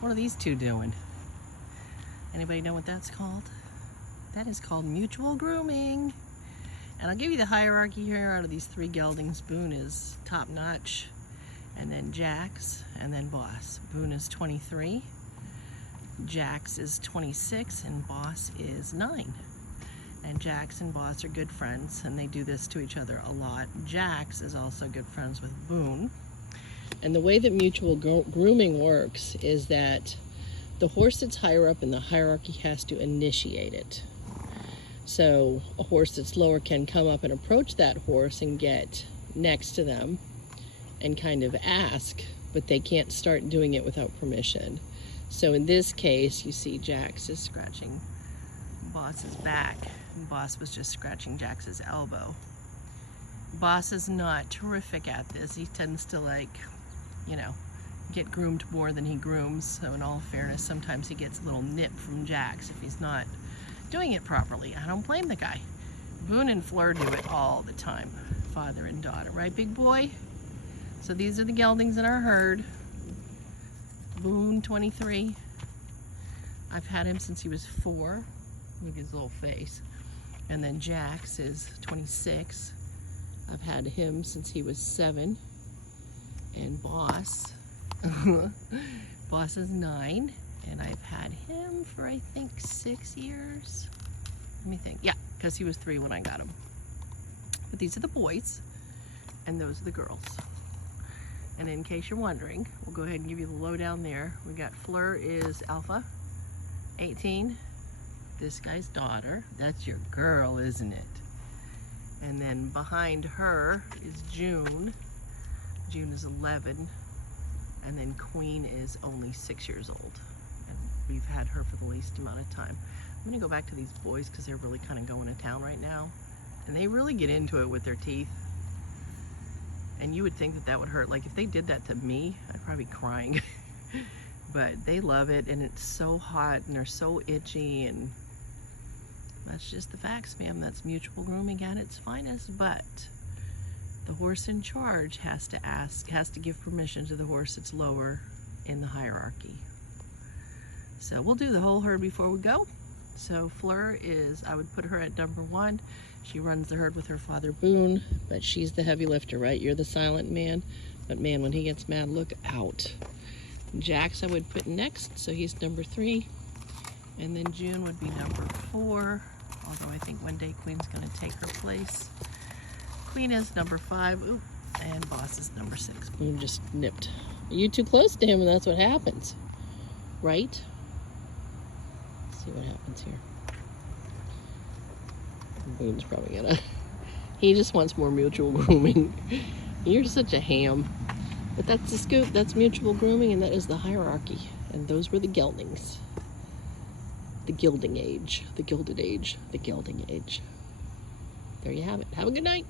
What are these two doing? Anybody know what that's called? That is called mutual grooming. And I'll give you the hierarchy here. Out of these three geldings, Boone is top notch, and then Jax, and then Boss. Boone is 23, Jax is 26, and Boss is 9. And Jax and Boss are good friends, and they do this to each other a lot. Jax is also good friends with Boone. And the way that mutual grooming works is that the horse that's higher up in the hierarchy has to initiate it. So a horse that's lower can come up and approach that horse and get next to them and kind of ask, but they can't start doing it without permission. So in this case, you see Jax is scratching Boss's back, and Boss was just scratching Jax's elbow. Boss is not terrific at this. He tends to, like, you know, get groomed more than he grooms. So in all fairness, sometimes he gets a little nip from Jax if he's not doing it properly. I don't blame the guy. Boone and Fleur do it all the time, father and daughter, right, big boy? So these are the geldings in our herd. Boone, 23. I've had him since he was 4. Look at his little face. And then Jax is 26. I've had him since he was 7. And Boss, Boss is 9. And I've had him for, I think, 6 years. Let me think. Yeah, because he was 3 when I got him. But these are the boys, and those are the girls. And in case you're wondering, we'll go ahead and give you the lowdown there. We got Fleur is Alpha, 18. This guy's daughter. That's your girl, isn't it? And then behind her is June. June is 11. And then Queen is only 6 years old. And we've had her for the least amount of time. I'm gonna go back to these boys because they're really kind of going to town right now. And they really get into it with their teeth. And you would think that that would hurt. Like if they did that to me, I'd probably be crying. But they love it, and it's so hot, and they're so itchy, and that's just the facts, ma'am. That's mutual grooming at its finest. But the horse in charge has to give permission to the horse that's lower in the hierarchy. So we'll do the whole herd before we go. So Fleur is, I would put her at number 1. She runs the herd with her father Boone, but she's the heavy lifter, right? You're the silent man, but man, when he gets mad, look out. Jax I would put next, so he's number 3. And then June would be number 4, although I think one day Queen's gonna take her place. Queen is number 5, ooh, and Boss is number 6. Boone just nipped. You're too close to him, and that's what happens, right? Let's see what happens here. Boone's probably gonna, he just wants more mutual grooming. You're such a ham. But that's the scoop, that's mutual grooming, and that is the hierarchy. And those were the geldings. The gilding age, the gilded age, the gelding age. There you have it. Have a good night.